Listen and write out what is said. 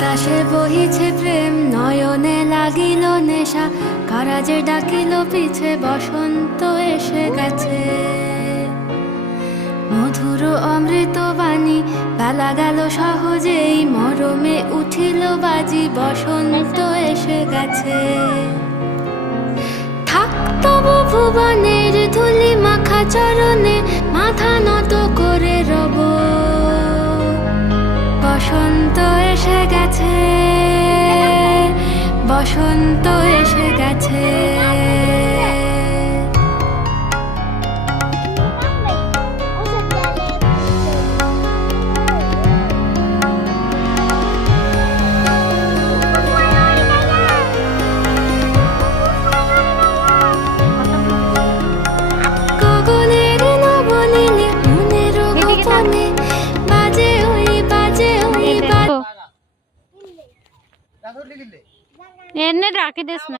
বাতাসে বহিছে প্রেম, নয়নে লাগিল নেশা, কারাজে ডাকিল পিছে, বসন্ত এসে গেছে। মধুর অমৃত বাণী, বেলা গেল সহজেই, মরমে উঠিল বাজি, বসন্ত এসে গেছে। থাক তবু ভুবনের ধুলি মাখা চরণে, মাথা নত করে রব। বসন্ত এসে গেছে, বসন্ত এসে গেছে। গগনের নবনীলে, মনের গোপনে, বাজে ওই বাজে ওই বাজে। এনে রাখি দিস না।